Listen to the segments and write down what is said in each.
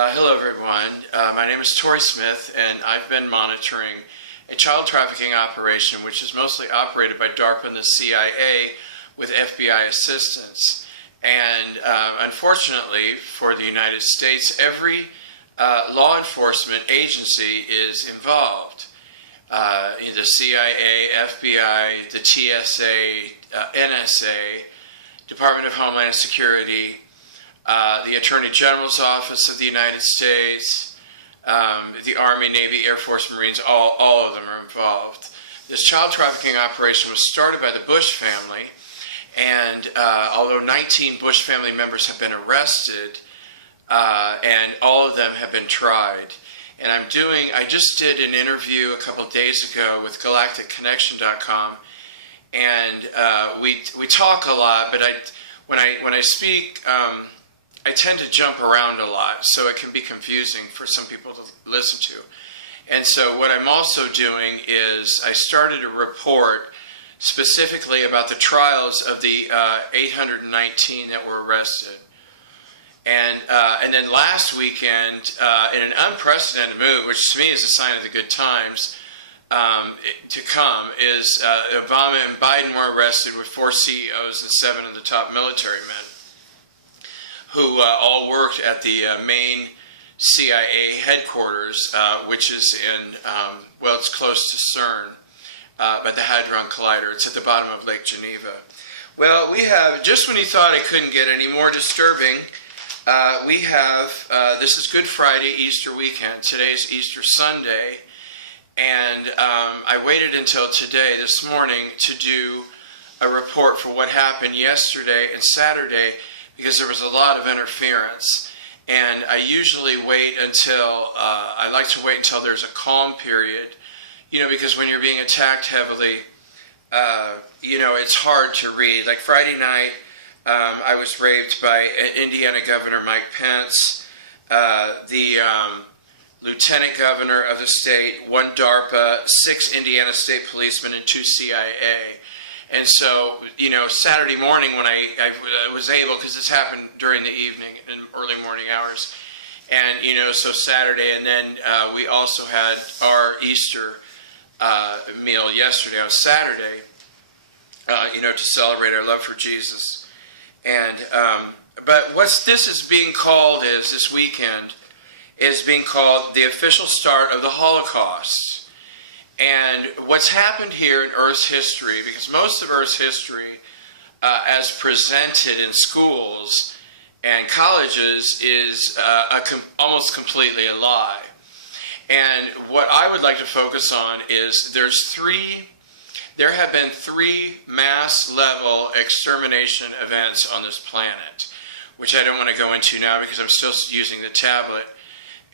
Hello everyone, my name is Tori Smith and I've been monitoring a child trafficking operation which is mostly operated by DARPA and the CIA with FBI assistance. And unfortunately for the United States, every law enforcement agency is involved. The CIA, FBI, the TSA, NSA, Department of Homeland Security, the Attorney General's Office of the United States, the Army, Navy, Air Force, Marines, all of them are involved. This child trafficking operation was started by the Bush family, and although 19 Bush family members have been arrested, and all of them have been tried. And I just did an interview a couple of days ago with galacticconnection.com, and we talk a lot, but when I speak, I tend to jump around a lot, so it can be confusing for some people to listen to. And so what I'm also doing is I started a report specifically about the trials of the 819 that were arrested. And then last weekend, in an unprecedented move, which to me is a sign of the good times to come, is Obama and Biden were arrested with 4 CEOs and 7 of the top military men, who all worked at the main CIA headquarters, which is in, well, it's close to CERN, by the Hadron Collider. It's at the bottom of Lake Geneva. Well, we have, just when you thought it couldn't get any more disturbing, we have, this is Good Friday, Easter weekend. Today's Easter Sunday, and I waited until today, this morning, to do a report for what happened yesterday and Saturday, because there was a lot of interference. And I usually wait until, I like to wait until there's a calm period, you know, because when you're being attacked heavily, you know, it's hard to read. Like Friday night, I was raped by Indiana Governor Mike Pence, the Lieutenant Governor of the state, 1 DARPA, 6 Indiana State policemen, and 2 CIA. And so, you know, Saturday morning when I was able, because this happened during the evening and early morning hours, and, you know, so Saturday, and then we also had our Easter meal yesterday on Saturday, you know, to celebrate our love for Jesus. And, but what this is being called is, this weekend, is being called the official start of the Holocaust. And what's happened here in Earth's history, because most of Earth's history, as presented in schools and colleges, is almost completely a lie. And what I would like to focus on is there have been 3 mass-level extermination events on this planet, which I don't want to go into now because I'm still using the tablet,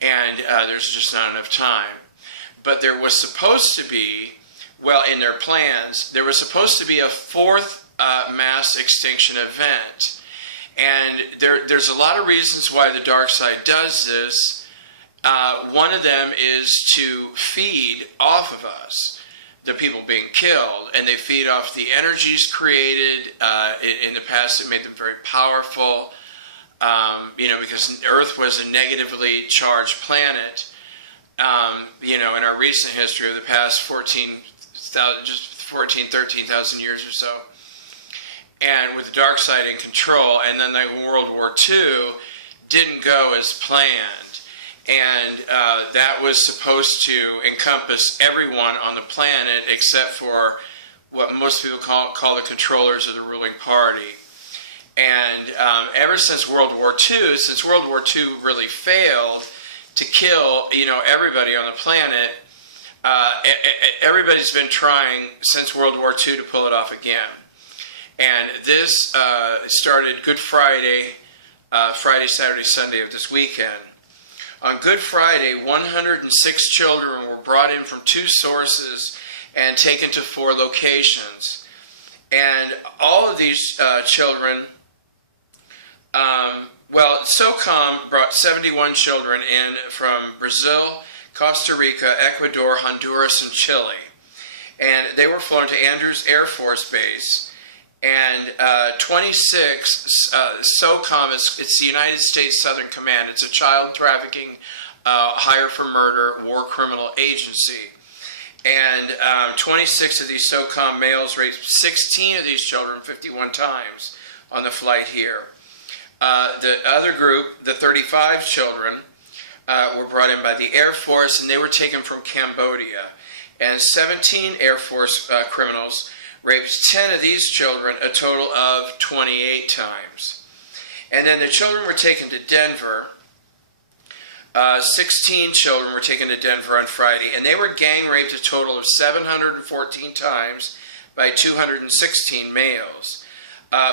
and there's just not enough time. But there was supposed to be, well, in their plans, there was supposed to be a 4th mass extinction event. And there's a lot of reasons why the dark side does this. One of them is to feed off of us, the people being killed, and they feed off the energies created. In the past, it made them very powerful, you know, because Earth was a negatively charged planet. You know, in our recent history of the past 13,000 years or so, and with the dark side in control, and then like World War II didn't go as planned, and that was supposed to encompass everyone on the planet except for what most people call the controllers of the ruling party. And ever since World War II, since World War II really failed to kill, you know, everybody on the planet, everybody's been trying since World War II to pull it off again. And this started Good Friday, Friday, Saturday, Sunday of this weekend. On Good Friday, 106 children were brought in from 2 sources and taken to 4 locations. And all of these children, well, SOCOM brought 71 children in from Brazil, Costa Rica, Ecuador, Honduras, and Chile. And they were flown to Andrews Air Force Base. And 26, SOCOM, it's the United States Southern Command. It's a child trafficking, hire for murder, war criminal agency. And 26 of these SOCOM males raped 16 of these children 51 times on the flight here. The other group, the 35 children, were brought in by the Air Force, and they were taken from Cambodia. And 17 Air Force criminals raped 10 of these children a total of 28 times. And then the children were taken to Denver. 16 children were taken to Denver on Friday, and they were gang raped a total of 714 times by 216 males.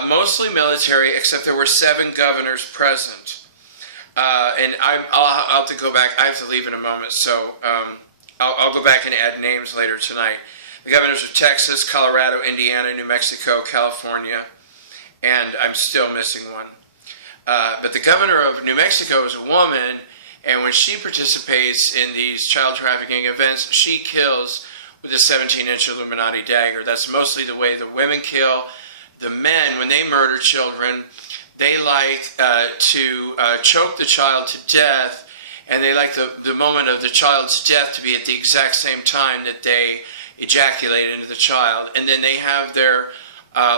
Mostly military, except there were 7 governors present. And I'll have to go back. I have to leave in a moment, so I'll go back and add names later tonight. The governors of Texas, Colorado, Indiana, New Mexico, California, and I'm still missing one. But the governor of New Mexico is a woman, and when she participates in these child trafficking events, she kills with a 17-inch Illuminati dagger. That's mostly the way the women kill. The men, when they murder children, they like to choke the child to death, and they like the moment of the child's death to be at the exact same time that they ejaculate into the child. And then they have their,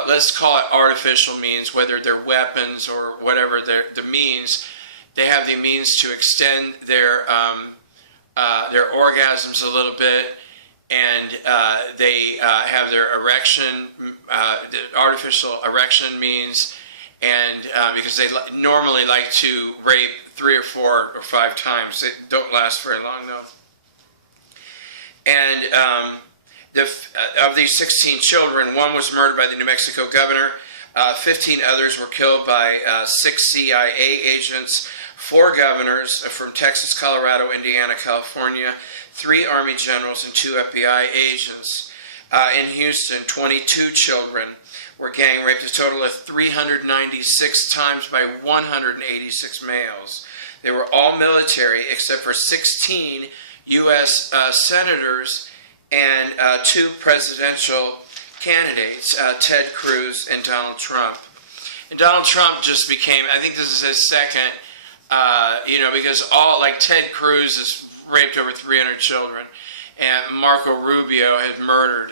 let's call it artificial means, whether they're weapons or whatever the means. They have the means to extend their orgasms a little bit, and they have their erection, the artificial erection means, and because they normally like to rape 3 or 4 or 5 times. They don't last very long, though. And of these 16 children, 1 was murdered by the New Mexico governor. 15 others were killed by 6 CIA agents, 4 governors from Texas, Colorado, Indiana, California, 3 Army generals, and 2 FBI agents. In Houston, 22 children were gang raped, a total of 396 times by 186 males. They were all military, except for 16 U.S. senators and 2 presidential candidates, Ted Cruz and Donald Trump. And Donald Trump just became, I think this is his second, because like Ted Cruz has raped over 300 children, and Marco Rubio had murdered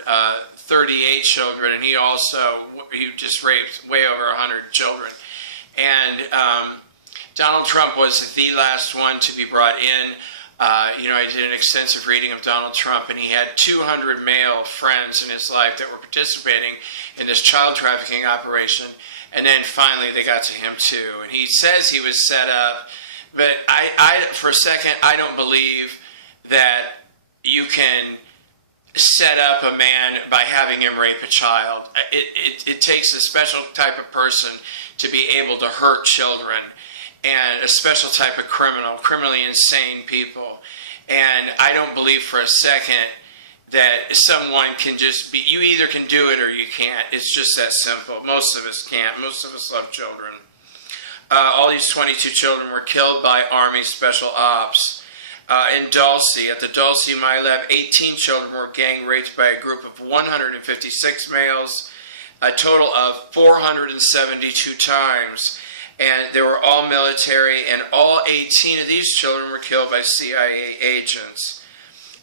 38 children, and he just raped way over 100 children. And Donald Trump was the last one to be brought in. I did an extensive reading of Donald Trump, and he had 200 male friends in his life that were participating in this child trafficking operation, and then finally they got to him too. And he says he was set up, but for a second, I don't believe that you can set up a man by having him rape a child. It takes a special type of person to be able to hurt children, and a special type of criminally insane people. And I don't believe for a second that someone can just be, you either can do it or you can't. It's just that simple. Most of us can't. Most of us love children. All these 22 children were killed by Army Special Ops. In DULCE, at the DULCE MyLab, 18 children were gang raped by a group of 156 males, a total of 472 times. And they were all military, and all 18 of these children were killed by CIA agents.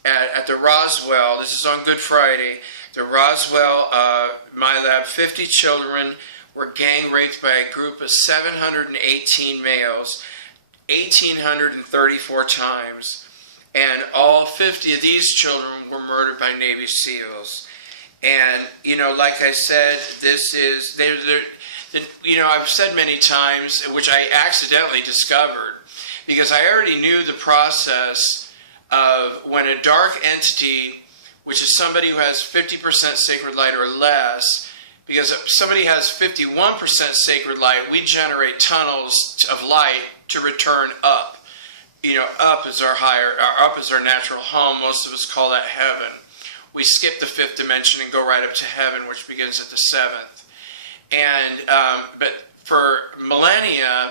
At the Roswell, this is on Good Friday, the Roswell MyLab, 50 children were gang raped by a group of 718 males, 1,834 times. And all 50 of these children were murdered by Navy SEALs. And, like I said, this is, I've said many times, which I accidentally discovered, because I already knew the process of when a dark entity, which is somebody who has 50% sacred light or less, because if somebody has 51% sacred light, we generate tunnels of light to return up. Up is up is our natural home. Most of us call that heaven. We skip the 5th dimension and go right up to heaven, which begins at the 7th. And but for millennia,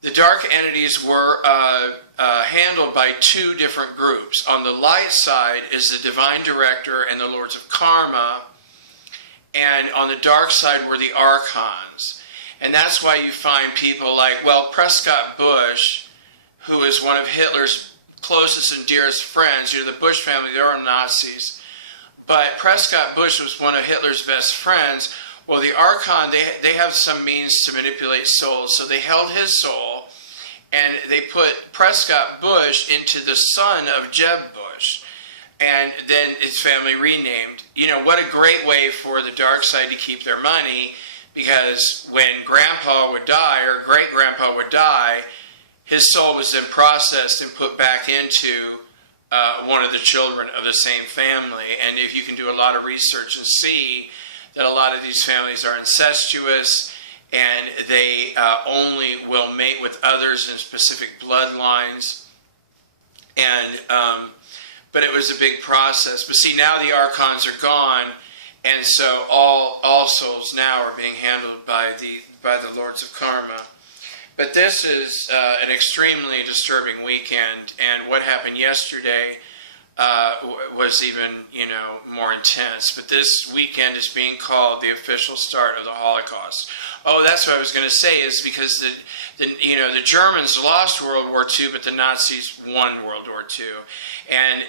the dark entities were handled by 2 different groups. On the light side is the Divine Director and the Lords of Karma, and on the dark side were the archons. And that's why you find people like, well, Prescott Bush, who is one of Hitler's closest and dearest friends. The Bush family, they are Nazis. But Prescott Bush was one of Hitler's best friends. Well, the Archon, they have some means to manipulate souls. So they held his soul, and they put Prescott Bush into the son of Jeb Bush. And then his family renamed. What a great way for the dark side to keep their money, because when Grandpa would die, or great-grandpa would die, his soul was then processed and put back into one of the children of the same family. And if you can do a lot of research and see that a lot of these families are incestuous, and they only will mate with others in specific bloodlines. And but it was a big process. But see, now the archons are gone, and so all souls now are being handled by the Lords of Karma. But this is an extremely disturbing weekend, and what happened yesterday was even, more intense. But this weekend is being called the official start of the Holocaust. Oh, that's what I was going to say, is because the Germans lost World War II, but the Nazis won World War II. And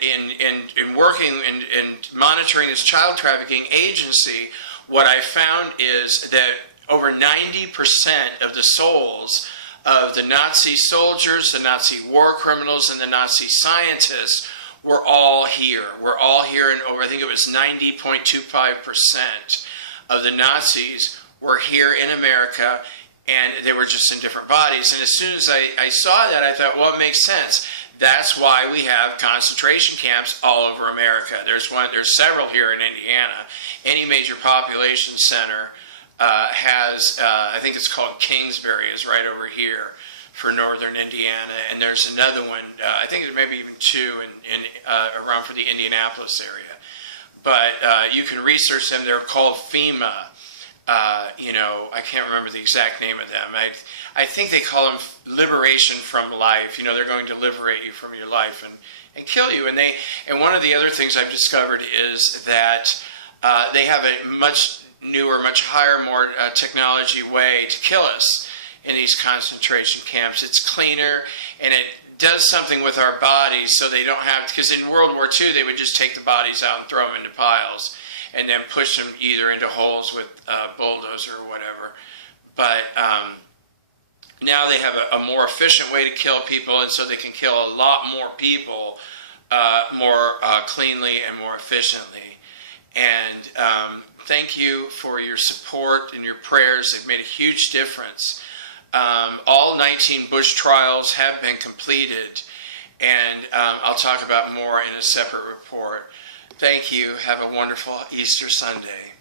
in working and monitoring this child trafficking agency, what I found is that over 90% of the souls of the Nazi soldiers, the Nazi war criminals, and the Nazi scientists were all here. We're all here, and over, I think it was 90.25% of the Nazis were here in America, and they were just in different bodies. And as soon as I saw that, I thought, well, it makes sense. That's why we have concentration camps all over America. There's several here in Indiana. Any major population center has, I think it's called Kingsbury, is right over here for northern Indiana, and there's another one, I think there may be even two in around for the Indianapolis area. But you can research them. They're called FEMA. I can't remember the exact name of them. I think they call them liberation from life. They're going to liberate you from your life and kill you. And one of the other things I've discovered is that they have a much newer, much higher, more technology way to kill us in these concentration camps. It's cleaner, and it does something with our bodies so they don't have, because in World War II they would just take the bodies out and throw them into piles and then push them either into holes with a bulldozer or whatever. But now they have a more efficient way to kill people, and so they can kill a lot more people more cleanly and more efficiently. And thank you for your support and your prayers. They've made a huge difference. All 19 Bush trials have been completed, and I'll talk about more in a separate report. Thank you. Have a wonderful Easter Sunday.